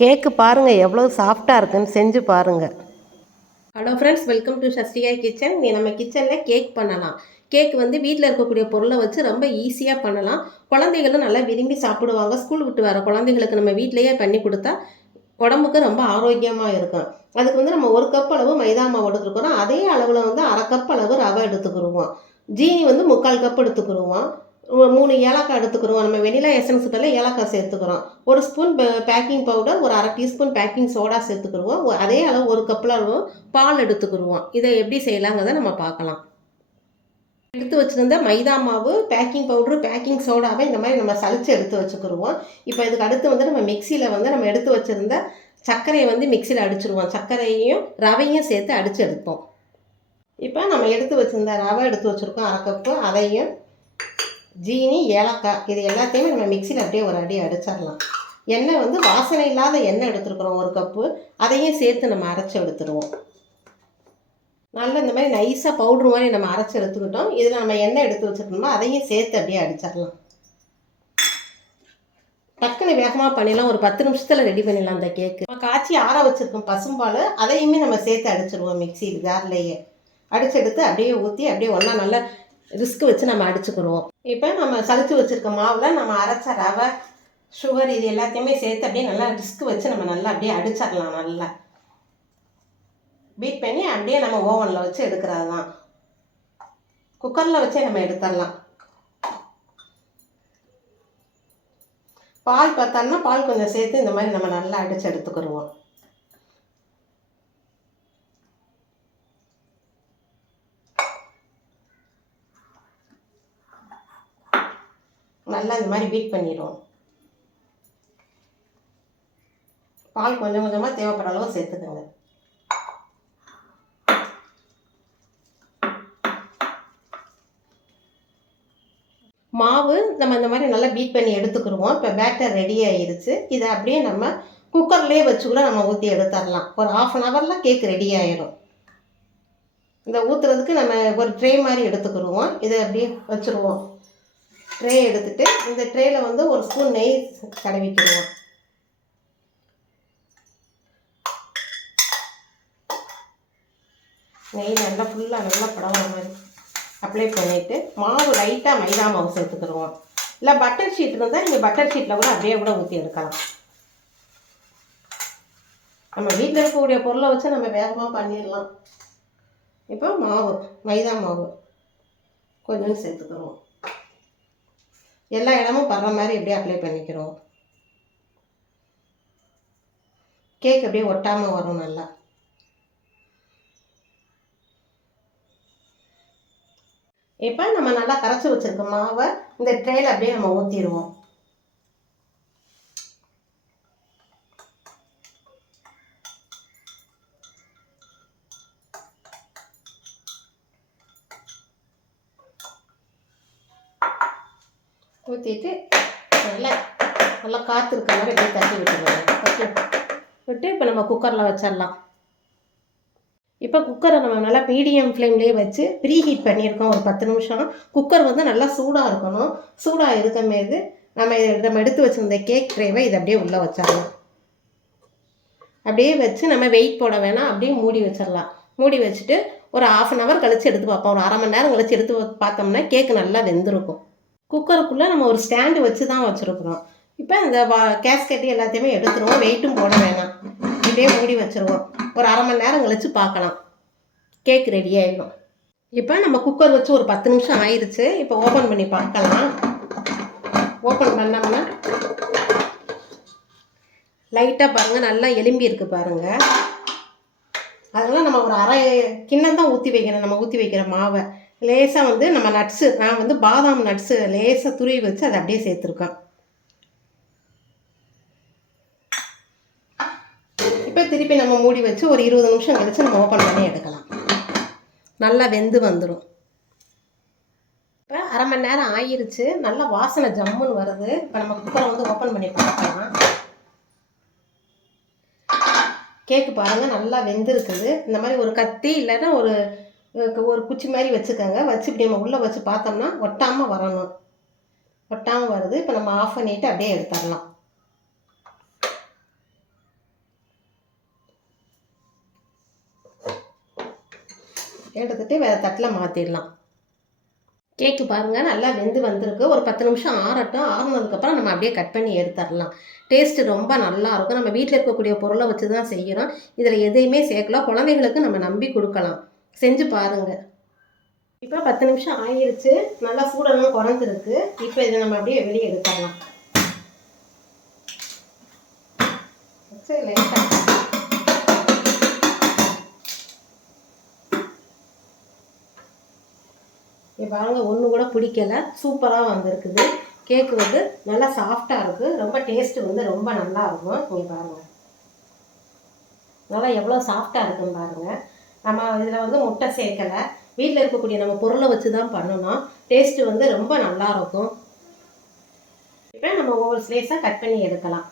கேக்கு பாருங்கள் எவ்வளோ சாஃப்டாக இருக்குன்னு செஞ்சு பாருங்கள். Hello friends, welcome to Sastika kitchen. நீ நம்ம கிச்சனில் கேக் பண்ணலாம். கேக் வந்து வீட்டில் இருக்கக்கூடிய பொருளை வச்சு ரொம்ப ஈஸியாக பண்ணலாம். குழந்தைகளும் நல்லா விரும்பி சாப்பிடுவாங்க. ஸ்கூல் விட்டு வர குழந்தைகளுக்கு நம்ம வீட்டிலையே பண்ணி கொடுத்தா உடம்புக்கு ரொம்ப ஆரோக்கியமாக இருக்கும். அதுக்கு வந்து நம்ம 1 கப் அளவு மைதா மாவு எடுத்துக்கிறோம். அதே அளவில் வந்து 1/2 கப் அளவு ரவை எடுத்துக்கிடுவோம். ஜீனி வந்து 3/4 கப் எடுத்துக்கிடுவோம். 3 ஏலக்காய் எடுத்துக்கிறோம். நம்ம வெனிலா எசன்ஸ் பதில் ஏலக்காய் சேர்த்துக்கிறோம். 1 ஸ்பூன் பேக்கிங் பவுடர், ஒரு 1/2 டீஸ்பூன் பேக்கிங் சோடா சேர்த்துக்கிடுவோம். அதே அளவு 1 கப்பில் அளவு பால் எடுத்துக்கிடுவோம். இதை எப்படி செய்யலாங்கிறத நம்ம பார்க்கலாம். எடுத்து வச்சுருந்த மைதா மாவு, பேக்கிங் பவுட்ரு, பேக்கிங் சோடாவை இந்த மாதிரி நம்ம சலித்து எடுத்து வச்சுக்கிடுவோம். இப்போ இதுக்கு அடுத்து வந்து நம்ம மிக்சியில் வந்து நம்ம எடுத்து வச்சுருந்த சர்க்கரையை வந்து மிக்சியில் அடிச்சுடுவோம். சர்க்கரையையும் ரவையும் சேர்த்து அடித்து எடுப்போம். இப்போ நம்ம எடுத்து வச்சுருந்த ரவை எடுத்து வச்சுருக்கோம் 1/2 கப்பு. அதையும் ஜீனி, ஏலக்காய் இது எல்லாத்தையுமே நம்ம மிக்சியில் அப்படியே ஒரு அடி அடிச்சிடலாம். எண்ணெய் வந்து வாசனை இல்லாத எண்ணெய் எடுத்துருக்குறோம் 1 கப்பு. அதையும் சேர்த்து நம்ம அரைச்சி எடுத்துருவோம். நல்லா இந்த மாதிரி நைஸாக பவுட்ரு மாதிரி நம்ம அரைச்சி எடுத்துக்கிட்டோம். இதில் நம்ம எண்ணெய் எடுத்து வச்சுருக்கோம்னா அதையும் சேர்த்து அப்படியே அடிச்சிடலாம். டக்குன்னு வேகமாக பண்ணிடலாம். ஒரு 10 நிமிஷத்தில் ரெடி பண்ணிடலாம் அந்த கேக்கு. நம்ம காய்ச்சி ஆற வச்சுருக்கோம் பசும்பால், அதையுமே நம்ம சேர்த்து அடிச்சிடுவோம். மிக்சி ஜார்லேயே அடிச்சு எடுத்து அப்படியே ஊற்றி அப்படியே ஒன்றா நல்லா ரிஸ்க் வச்சு நம்ம அடிச்சுக்கிடுவோம். இப்போ நம்ம சலிச்சு வச்சுருக்க மாவில் நம்ம அரைச்ச ரவை, சுகர் இது எல்லாத்தையுமே சேர்த்து அப்படியே நல்லா ரிஸ்க் வச்சு நம்ம நல்லா அப்படியே அடிச்சிடலாம். நல்லா பீட் பண்ணி அப்படியே நம்ம ஓவனில் வச்சு எடுக்கிறது தான். குக்கரில் வச்சே நம்ம எடுத்துடலாம். பால் பார்த்தோம்னா பால் கொஞ்சம் சேர்த்து இந்த மாதிரி நம்ம நல்லா அடித்து எடுத்துக்கிடுவோம். நல்லா இந்த மாதிரி பீட் பண்ணிடுவோம். பால் கொஞ்சம் கொஞ்சமாக தேவைப்படுற அளவு சேர்த்துக்கோங்க. மாவு நம்ம இந்த மாதிரி நல்லா பீட் பண்ணி எடுத்துக்கிடுவோம். இப்போ பேட்டர் ரெடி ஆகிருச்சு. இதை அப்படியே நம்ம குக்கர்லேயே வச்சு கூட நம்ம ஊற்றி எடுத்துடலாம். ஒரு 1/2 ஹவரில் கேக் ரெடி ஆகிடும். இந்த ஊற்றுறதுக்கு நம்ம ஒரு ட்ரே மாதிரி எடுத்துக்கிடுவோம். இதை அப்படியே வச்சுருவோம். ட்ரே எடுத்துகிட்டு இந்த ட்ரேயில் வந்து 1 ஸ்பூன் நெய் தடவிக்கிடுவோம். நெய் நல்லா ஃபுல்லாக நல்லா படவர மாதிரி அப்ளை பண்ணிவிட்டு மாவு லைட்டாக மைதா மாவு சேர்த்துக்கிடுவோம். இல்லை பட்டர் ஷீட் இருந்தால் நீங்கள் பட்டர் ஷீட்டில் கூட அப்படியே கூட ஊற்றி எடுக்கலாம். நம்ம வீட்டில் இருக்கக்கூடிய பொருளை வச்சு நம்ம வேகமாக பண்ணிடலாம். இப்போ மாவு மைதா மாவு கொஞ்சம் சேர்த்துக்கிறோம். எல்லா இடமும் படுற மாதிரி அப்படியே அப்ளை பண்ணிக்கிறோம். கேக் அப்படியே ஒட்டாமல் வரும். நல்லா இப்போ நம்ம நல்லா கரைச்சி வச்சுருக்க மாவை இந்த ட்ரேயில் அப்படியே நம்ம ஊற்றிடுவோம். ஊற்றிட்டு நல்லா நல்லா காற்று இருக்க மாதிரி அப்படியே தட்டி விட்டுருவோம். தட்டி விட்டு இப்போ நம்ம குக்கரில் வச்சிடலாம். இப்போ குக்கரை நம்ம நல்லா மீடியம் ஃப்ளேம்லேயே வச்சு ப்ரீ ஹீட் பண்ணியிருக்கோம் ஒரு 10 நிமிஷம். குக்கர் வந்து நல்லா சூடாக இருக்கணும். சூடாக இருக்கும்போது நம்ம எடுத்து வச்சுருந்த கேக் ட்ரேவை இதை அப்படியே உள்ளே வச்சிடலாம். அப்படியே வச்சு நம்ம வெயிட் போட வேணாம், அப்படியே மூடி வச்சிடலாம். மூடி வச்சுட்டு ஒரு 1/2 ஹவர் கழித்து எடுத்து பார்ப்போம். ஒரு 1/2 மணி நேரம் கழித்து எடுத்து பார்த்தோம்னா கேக்கு நல்லா வெந்திருக்கும். குக்கருக்குள்ளே நம்ம ஒரு ஸ்டாண்டு வச்சு தான் வச்சுருக்குறோம். இப்போ இந்த கேஸ்கெட்டு எல்லாத்தையுமே எடுத்துருவோம். வெயிட்டும் போட வேணாம், இப்படியே மூடி வச்சுருவோம். ஒரு 1/2 மணி நேரம் கழித்து பார்க்கலாம். கேக் ரெடி ஆகிடும். இப்போ நம்ம குக்கர் வச்சு ஒரு 10 நிமிஷம் ஆயிடுச்சு. இப்போ ஓப்பன் பண்ணி பார்க்கலாம். ஓப்பன் பண்ணோம்னா லைட்டாக பாருங்கள் நல்லா எலும்பி இருக்குது பாருங்கள். அதனால் நம்ம ஒரு அரை கிண்ணம் தான் ஊற்றி வைக்கிறோம். நம்ம ஊற்றி வைக்கிற மாவை லேசாக வந்து நம்ம நட்ஸு, நான் வந்து பாதாம் நட்ஸு லேசாக துருவி வச்சு அதை அப்படியே சேர்த்துருக்கேன். இப்போ திருப்பி நம்ம மூடி வச்சு ஒரு 20 நிமிஷம் கழிச்சு நம்ம ஓப்பன் பண்ணி எடுக்கலாம். நல்லா வெந்து வந்துடும். இப்போ 1/2 மணி நேரம் ஆகிருச்சு. நல்லா வாசனை ஜம்முன்னு வருது. இப்போ நம்ம குக்கரை வந்து ஓப்பன் பண்ணி பார்க்கலாம். கேக்கு பாருங்கள் நல்லா வெந்திருக்குது. இந்த மாதிரி ஒரு கத்தி இல்லைன்னா ஒரு குச்சி மாதிரி வச்சுக்கோங்க. வச்சு இப்படி நம்ம உள்ளே வச்சு பார்த்தோம்னா ஒட்டாமல் வரணும். ஒட்டாமல் வருது. இப்போ நம்ம ஆஃப் பண்ணிவிட்டு அப்படியே எடுத்துடலாம். எடுத்துகிட்டு வேறு தட்டில் மாற்றிடலாம். கேக்கு பாருங்கள் நல்லா வெந்து வந்திருக்கு. ஒரு 10 நிமிஷம் ஆறட்டும். ஆறுனதுக்கப்புறம் நம்ம அப்படியே கட் பண்ணி எடுத்துடலாம். டேஸ்ட்டு ரொம்ப நல்லாயிருக்கும். நம்ம வீட்டில் இருக்கக்கூடிய பொருளை வச்சு தான் செய்கிறோம். இதில் எதையுமே சேர்க்கலாம். குழந்தைங்களுக்கு நம்ம நம்பி கொடுக்கலாம். செஞ்சு பாருங்கள். இப்போ 10 நிமிஷம் ஆகிருச்சு. நல்லா சூடெல்லாம் குறைஞ்சிருக்கு. இப்போ இதை நம்ம அப்படியே வெளியே எடுத்துடலாம். சரி லைட்டாக இப்போ பாருங்கள் ஒன்று கூட பிடிக்கலை. சூப்பராக வந்திருக்குது. கேக்கு வந்து நல்லா சாஃப்டாக இருக்குது. ரொம்ப டேஸ்ட்டு வந்து ரொம்ப நல்லா இருக்கும். நீங்கள் பாருங்கள் நல்லா எவ்வளோ சாஃப்டாக இருக்குன்னு பாருங்கள். நம்ம இதில் வந்து முட்டை சேர்க்கலை. வீட்டில் இருக்கக்கூடிய நம்ம பொருளை வச்சு தான் பண்ணணும். டேஸ்ட்டு வந்து ரொம்ப நல்லாயிருக்கும். இப்போ நம்ம ஒவ்வொரு ஸ்லைஸாக கட் பண்ணி எடுக்கலாம்.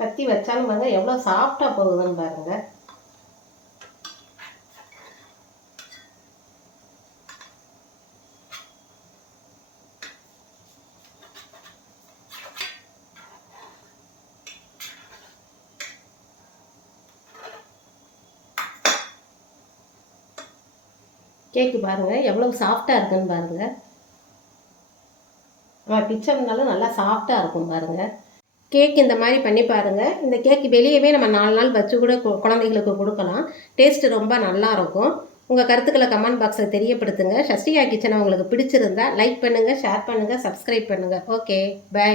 கத்தி வச்சாலும் பாருங்கள் எவ்வளோ சாஃப்டாக போகுதுன்னு பாருங்கள். கேக்கு பாருங்கள் எவ்வளோ சாஃப்டாக இருக்குன்னு பாருங்கள். நம்ம பிச்சம்னாலும் நல்லா சாஃப்டாக இருக்கும் பாருங்கள். கேக் இந்த மாதிரி பண்ணி பாருங்கள். இந்த கேக் வெளியவே நம்ம 4 நாள் வச்சு கூட குழந்தைகளுக்கு கொடுக்கலாம். டேஸ்ட்டு ரொம்ப நல்லாயிருக்கும். உங்கள் கருத்துக்களை கமெண்ட் பாக்ஸில் தெரியப்படுத்துங்க. சஷ்டிகா கிச்சனை உங்களுக்கு பிடிச்சிருந்தா லைக் பண்ணுங்கள், ஷேர் பண்ணுங்கள், சப்ஸ்கிரைப் பண்ணுங்கள். Okay, by.